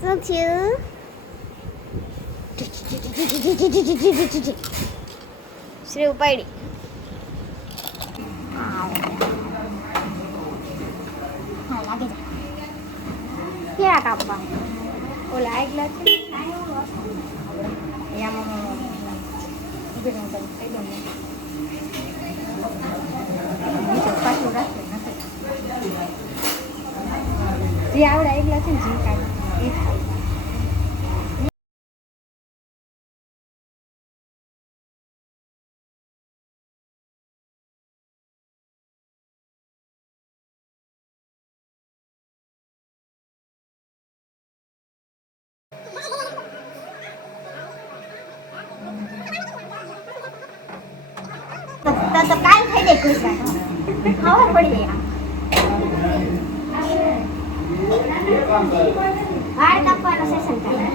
શું થયું? શ્રી ઉપાડી ક્યાં કાપવા ઓલા આગલા છે જે આવડે આગલા છે ને જે કાઢે તો કાલ થઈ જાય ગુજરાત ખબર પડી વાળ કાપવાનો સેશન ચાલે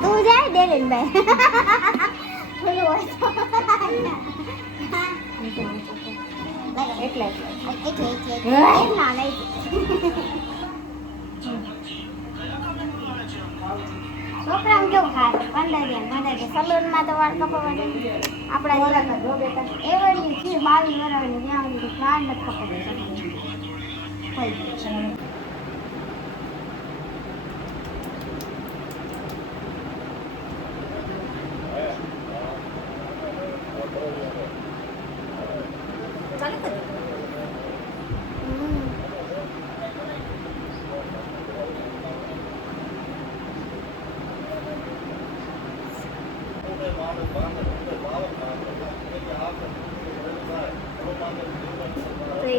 તું જાય દેવેનભાઈ એટલે ના નહીં છોકરા કેવું ખાય 15 સલૂનમાં તો વાળ કપાવવા આપણા એવડી છે 22 વર્ષની ત્યાં વાળ નથી કપાવવા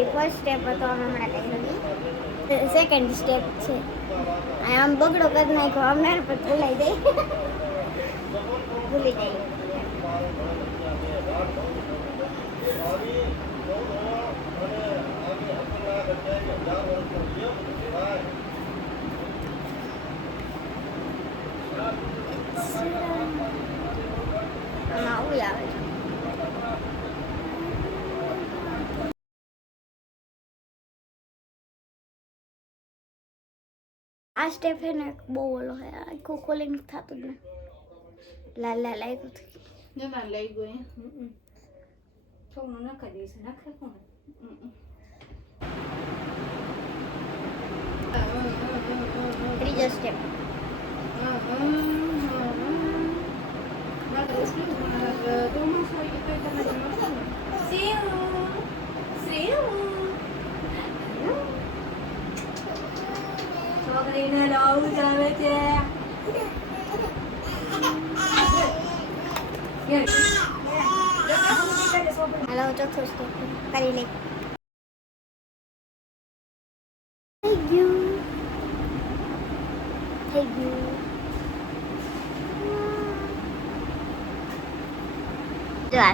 ફર્સ્ટ સ્ટેપ હતો હમણાં કઈ સેકન્ડ સ્ટેપ છે આમ બગડો કરી નાખ્યો હમણાં પર ભૂલાઈ જાય ભૂલી જાય આવું આવે છે આ સ્ટેપ હે ને બહુ ઓલો હે આખું ખોલીને થતું જ ને લાલ લાલ આવ્યું હતું ના લઈ ગયો થોડું નખા દઈશ નખે કોણ ત્રીજો સ્ટેપ છોકરીને નવું જ આવે છે હાલો ચોથો સ્ટેપ કરી લે થઈ ગયું જો આ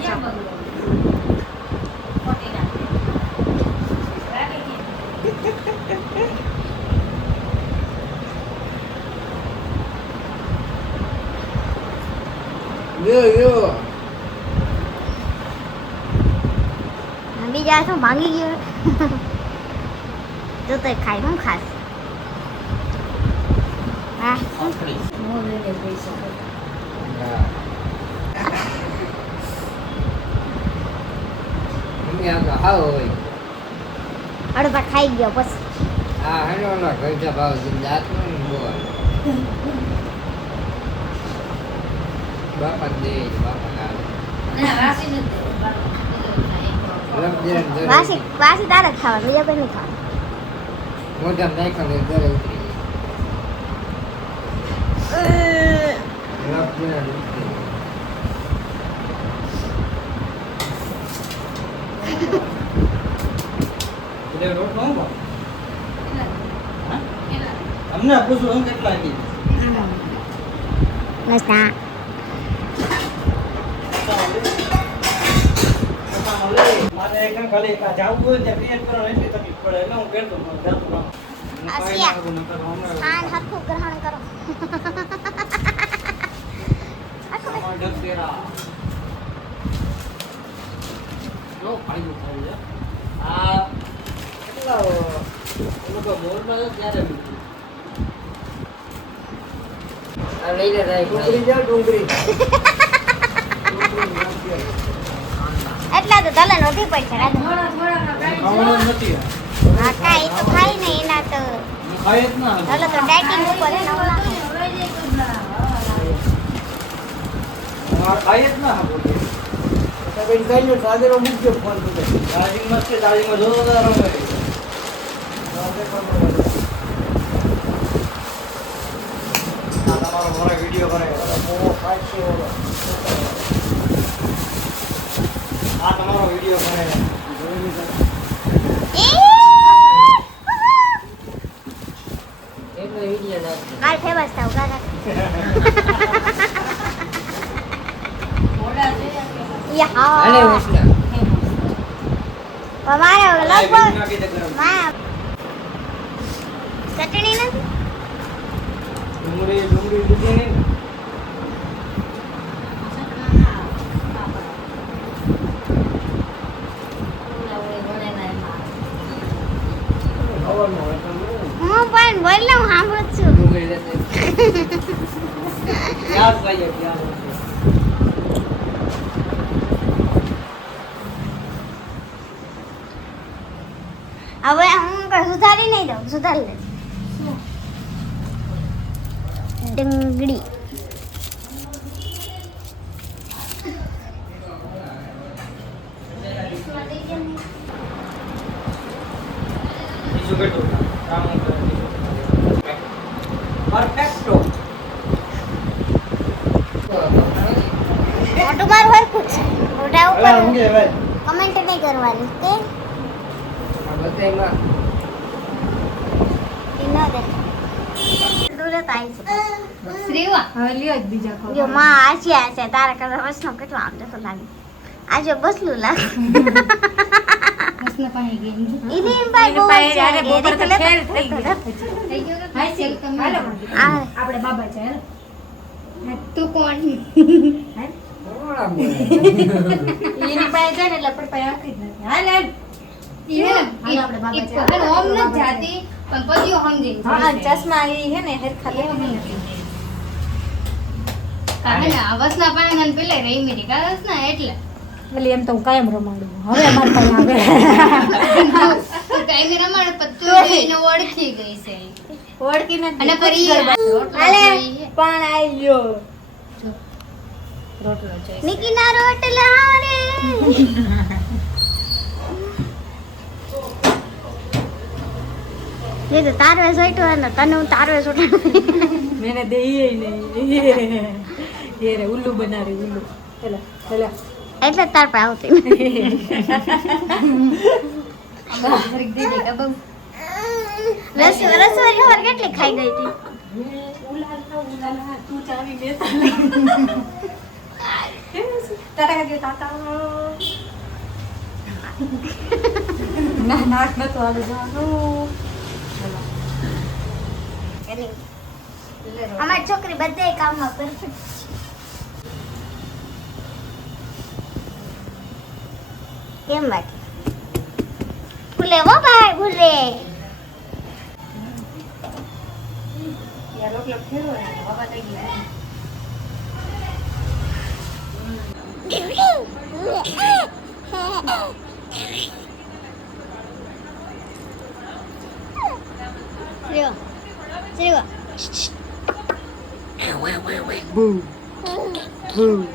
ખાઈ જાય તો માંગી ગયો તો તે ખાઈ હું ખાસ હા અડધા ખાઈ ગયો પછી હા હેલો ના કઈતા ભાવ જિંદાત નું બોલ બાપા દે બાપા ના વાસી વાસી તારે ખાવાનું બીજા કોઈ નહીં ખાવાનું મોઢા નાખ્યા ને ઘરે ઉતરી રબ દે એટલે રોટ નો બા અમને પૂછું હું કેટલા કી મસ્ત મારે એકદમ ખાલી જાવું હોય ને ક્રિએટ કરવાનો એટલી તકલીફ પડે એટલે હું કરતો જાતો ના ખાન હરખું ગ્રહણ કરો આ કેટલા લોકો મોરમાં ક્યારે આ લઈ લે રાઈ ડુંગળી જા ડુંગળી એટલા તો તલે નોધી પડશે ખાવાનું નથી હા કાંઈ તો ખાય ને એના તો ખાય જ ના તલે તો ડાયટિંગ ઉપર હે ને ખાય જ ના બોલે બેન કઈ નો સાદરો મૂકજો ફોન તો ચાર્જિંગ મસ્ત ચાર્જિંગ માં જોરદાર રમે તમારો મોરા વિડિયો કરે આ તમારો વિડિયો કરે એનો વિડિયો નાખ કાલ ફેમસ થાવ કાકા યા અરે વૈષ્ણવ અમારે લગભગ નાખી દે ગરમ માં ચટણી નથી ડુંગળી લીધી નહીં હું પણ બોલલો હું સાંભળું જ છું ડુંગળી લેતે પ્યાજ લઈએ પ્યાજ હવે હું કઈ સુધારી નહીં દઉં સુધારી લે ડુંગળી બીજું કેટલું કામ પરફેક્ટો મોટું મારું હરખું છે મોઢા હવે ઉપર ઊંઘે હવે કમેન્ટ નહીં કરવાની તે આ બધાયમાં ન દે દૂર જ આવી છે શ્રીવા હવે લ્યો જ બીજા ખાવ જો માં આશી છે તારા કરતા વસનો કેટલો આમ તો લાગે આજે બસલું લાગે મસ્ત પાણી ગઈ ઈને એમ ભાઈ બહુ પાસે જ અરે છે. બપોર તો એટલે ખેલ થઈ તો ગયો થઈ ગયો હાય છે હાલો આ આપણે બાબા છે હાલો હા, તું કોણ કોણ બોલે એની પાસે જાય ને એટલે આપણે પાસે આખી જ નથી હાલ હાલ હાલો આપણે બાબા છે ઓમ ન જાતી પણ પતિઓ સમજી હા ચશ્મા એ હે ને હેર ખાતે કારણ અવસના પાણી નન પેલે રહી મીઠી કારસ ના એટલે એટલે એમ તો હું કાયમ રમાડું હવે માર પાસે આવે તો ટાઈમે રમાડે પત્તું એને ઓળખી ગઈ છે ઓળખીને અને ફરી હાલે પણ આવ્યો રોટલો છે નિકીના રોટલા રે ये तो तारवे सोइटो है ना तने હું તારવે સોટો મેને દે એ નહીં એ રે ઉલ્લુ બનાવી ઉલ્લુ પેલા પેલા એટલે તાર પર આવતી ફરી દીધી કે બહુ રસવારી ખબર કેટલી ખાઈ ગઈ હતી ઉલાલા તું ચાવી બેતા તારા કાકે તાતા ના નાક નતો આલે જવાનું અમારી છોકરી બધાય કામમાં પરફેક્ટ છે કેમ બાકી ભૂલે હો ભાઈ ભૂલે યાર રોટલો ફેરવો ને હવા થઈ ગઈ Sigo. Boom. Boom.